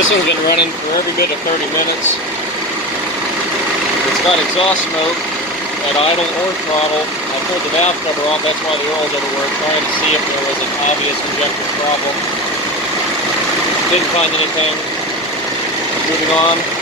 This one's been running for every bit of 30 minutes. It's got exhaust smoke at idle or throttle. I pulled the valve cover off, that's why the oil's everywhere, trying to see if there was an obvious injector problem. Didn't find anything. Moving on.